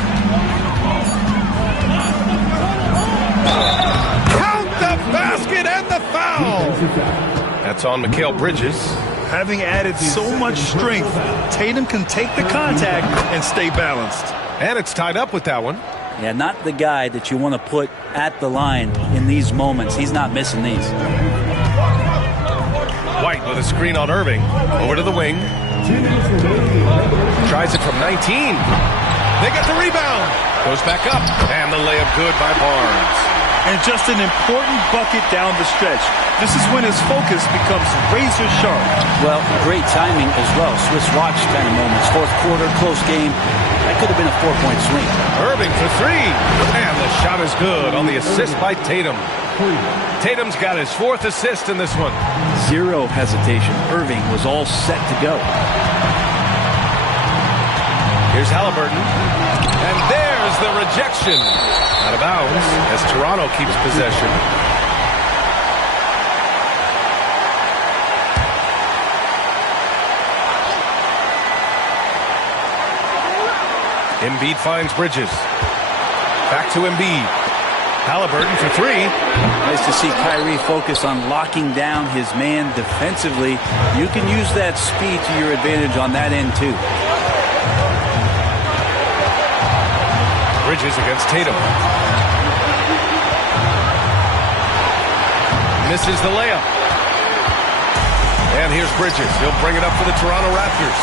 Count the basket and the foul. That's on Mikal Bridges. Having added so much strength, Tatum can take the contact and stay balanced. And it's tied up with that one. Yeah, not the guy that you want to put at the line in these moments. He's not missing these. White with a screen on Irving. Over to the wing. Tries it from 19. They get the rebound. Goes back up. And the layup good by Barnes. And just an important bucket down the stretch. This is when his focus becomes razor sharp. Well, great timing as well. Swiss watch kind of moments. Fourth quarter, close game. That could have been a 4-point swing. Irving for 3. And the shot is good on the assist by Tatum. Tatum's got his 4th assist in this one. Zero hesitation. Irving was all set to go. Here's Halliburton. And there's the rejection. Out of bounds as Toronto keeps possession. Embiid finds Bridges. Back to Embiid. Halliburton for 3. Nice to see Kyrie focus on locking down his man defensively. You can use that speed to your advantage on that end, too. Bridges against Tatum. Misses the layup. And here's Bridges. He'll bring it up for the Toronto Raptors.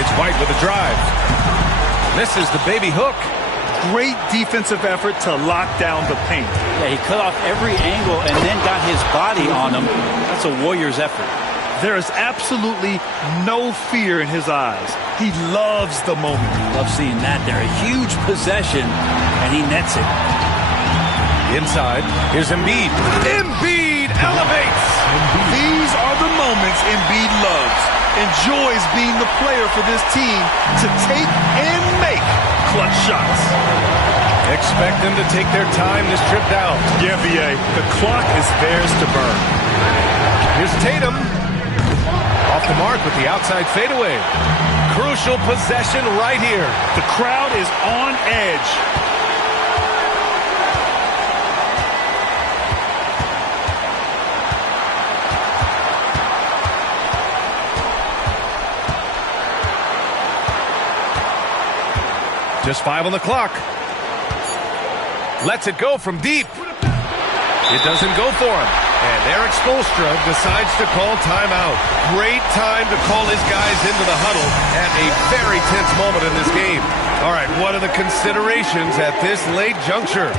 It's White with a drive. Misses the baby hook. Great defensive effort to lock down the paint. Yeah, he cut off every angle and then got his body on him. That's a Warriors effort. There is absolutely no fear in his eyes. He loves the moment. Love seeing that there. A huge possession, and he nets it. Inside, here's Embiid. Embiid elevates. These are the moments Embiid loves. Enjoys being the player for this team to take and make clutch shots. Expect them to take their time this trip down. Yeah, B.A., the clock is theirs to burn. Here's Tatum. Off the mark with the outside fadeaway. Crucial possession right here. The crowd is on edge. Just 5 on the clock. Lets it go from deep. It doesn't go for him. And Eric Spoelstra decides to call timeout. Great time to call his guys into the huddle at a very tense moment in this game. All right, what are the considerations at this late juncture?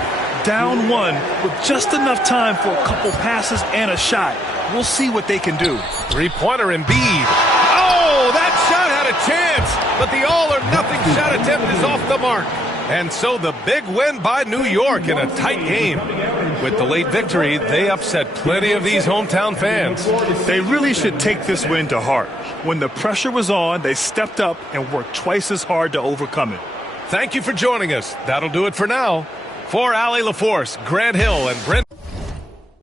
Down 1 with just enough time for a couple passes and a shot. We'll see what they can do. Three-pointer Embiid. Oh, that shot had a chance, but the all-or-nothing shot attempt is off the mark. And so the big win by New York in a tight game. With the late victory, they upset plenty of these hometown fans. They really should take this win to heart. When the pressure was on, they stepped up and worked twice as hard to overcome it. Thank you for joining us. That'll do it for now. For Allie LaForce, Grant Hill, and Brent